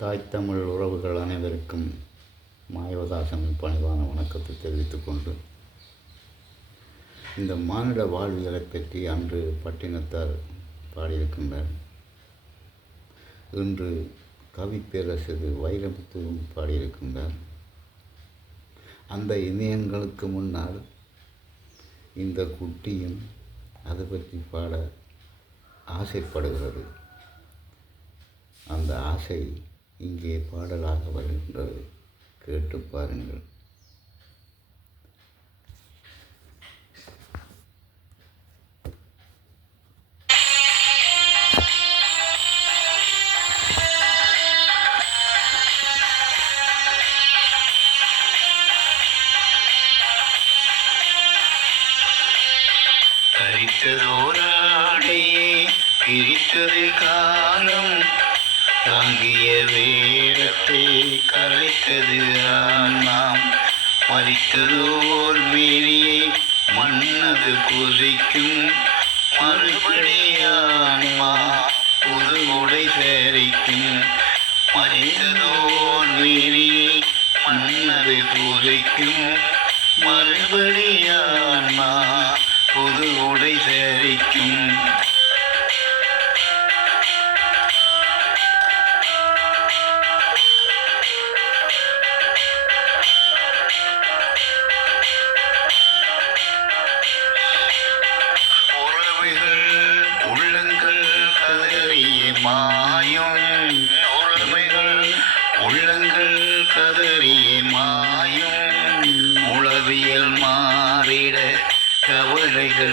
தாய் தமிழ் உறவுகள் அனைவருக்கும் மாயவதாசனின் பணிவான வணக்கத்தை தெரிவித்துக் கொண்டு இந்த மானிட வாழ்வியலை பற்றி அன்று பட்டினத்தார் பாடியிருக்கின்றார் இன்று கவிப்பேரரசு வைரமுத்துவும் பாடியிருக்கின்றார். அந்த இமயங்களுக்கு முன்னால் இந்த குட்டியும் அதை பற்றி பாட ஆசைப்படுகிறது. அந்த ஆசை இங்கே பாடலாக வருகின்றது. கேட்டு பாருங்கள். தரித்ததோராடையே பிரித்தது காலம் தாங்கிய வேடத்தை கலைத்தது நாம்? மறித்ததோர் மேனியை மன்னது குதிக்கும் மறுபடியான்மா புது உடை சேரிக்கும் மறித்ததோர் மேனியை மன்னது குதிக்கும் மறுபடியான்மா புது உடை சேரிக்கும்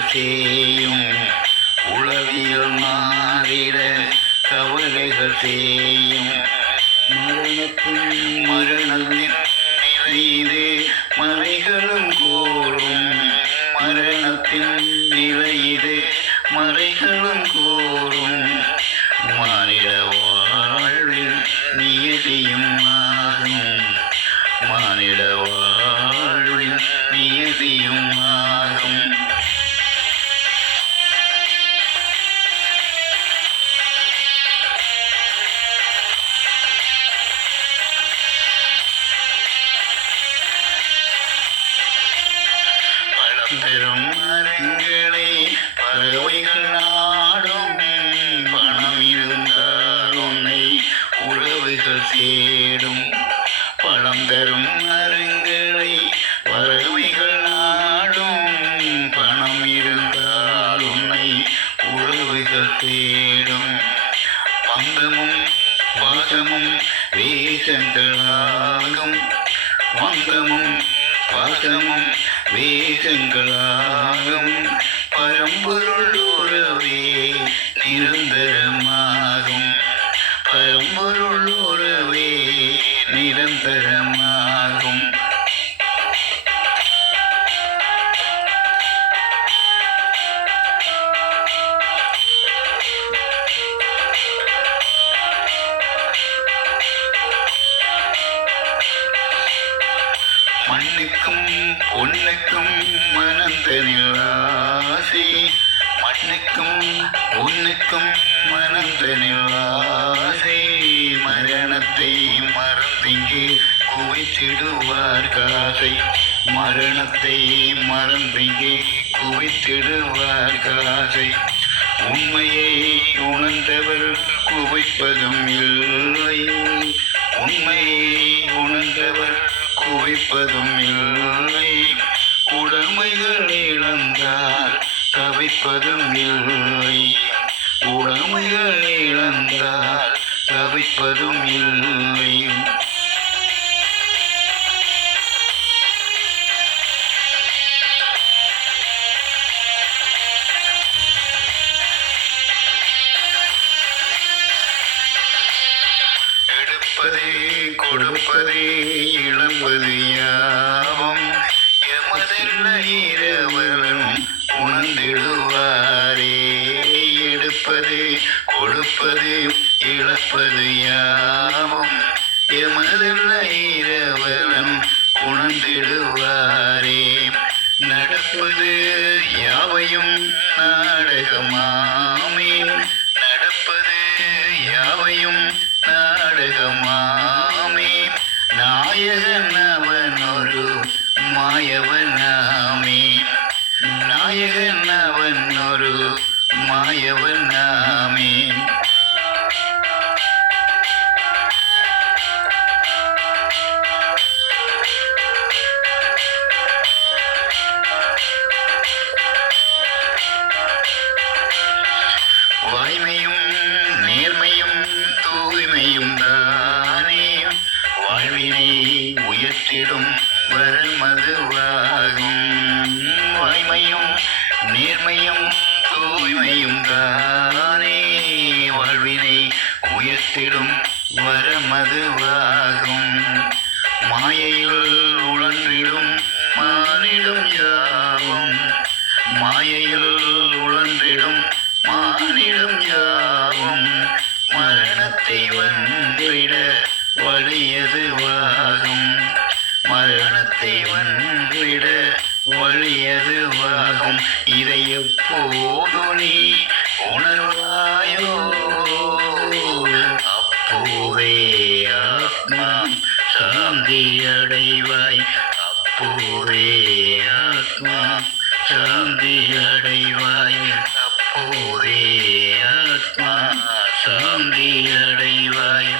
கவலைகள் உளவியல் மாறிட கவலைகள் செய்யும் மரணத்தின் மரணத்தின் மீது மறைகளும் கூறும் மரணத்தின் நிலை இது மறைகளும் கூறும் மாறிட வாழ்வில் நியதியும் ஆகும். மாறிட வாழ்வில் நியதியும் ஆகும். பழம் பெரும் பறவைகள் நாடும் பணம் இருந்தால் உன்னை உறவுகள் தேடும். பழம் தரும் மரங்களை பறவைகள் நாடும் பணம் இருந்தால் உன்னை உறவுகள் தேடும். பந்தமும் வேஷங்களாகும் பந்தமும் வாசமும் வேதங்களாகும் பரம்பொருள் மண்ணுக்கும் பொன்னுக்கும் மனந்தனில் ஆசை. மண்ணுக்கும் உன்னுக்கும் மனந்தனில் ஆசை. மரணத்தை மறந்திங்கு குவித்திடுவார் காசை. மரணத்தை மறந்திங்கு குவித்திடுவார் காசை. உண்மையை உணர்ந்தவர் குவிப்பதும் இல்லை. உண்மையை உணர்ந்தவர் குவிப்பதும் இல்லை. தவிப்பதும் இல்லை. உடமைகள் இழந்தால் தவிப்பதும் இல்லை. எடுப்பதே கொடுப்பதே இழப்பது யாவும் கொடுப்பது இழப்பது யாவும் எமதென்ன இரவலும் உணர்ந்திடுவாரே நடப்பது யாவையும் நாடகமாமே. நடப்பது யாவையும் சுவையும் நாடகமாமே. நாயகன் அவன் ஒரு மாயவனாமே. நாயகன் அவன் ஒரு மாயவன் உயர்த்திடும் வரமதுவாகும் வாய்மையும் நேர்மையும் தூய்மையும் தானே. வாழ்வினை உயர்த்திடும் வரமதுவாகும் மாயையில் உழன்றிடும் மானிடும் யாவும். மாயையில் உழன்றிடும் மானிடும் இதை உணர்வாயோ? அப்போதே ஆத்மா சாந்தி அடைவாய் அப்போதே ஆத்மா சாந்தி அடைவாய் அப்போதே ஆத்மா சாந்தி அடைவாய்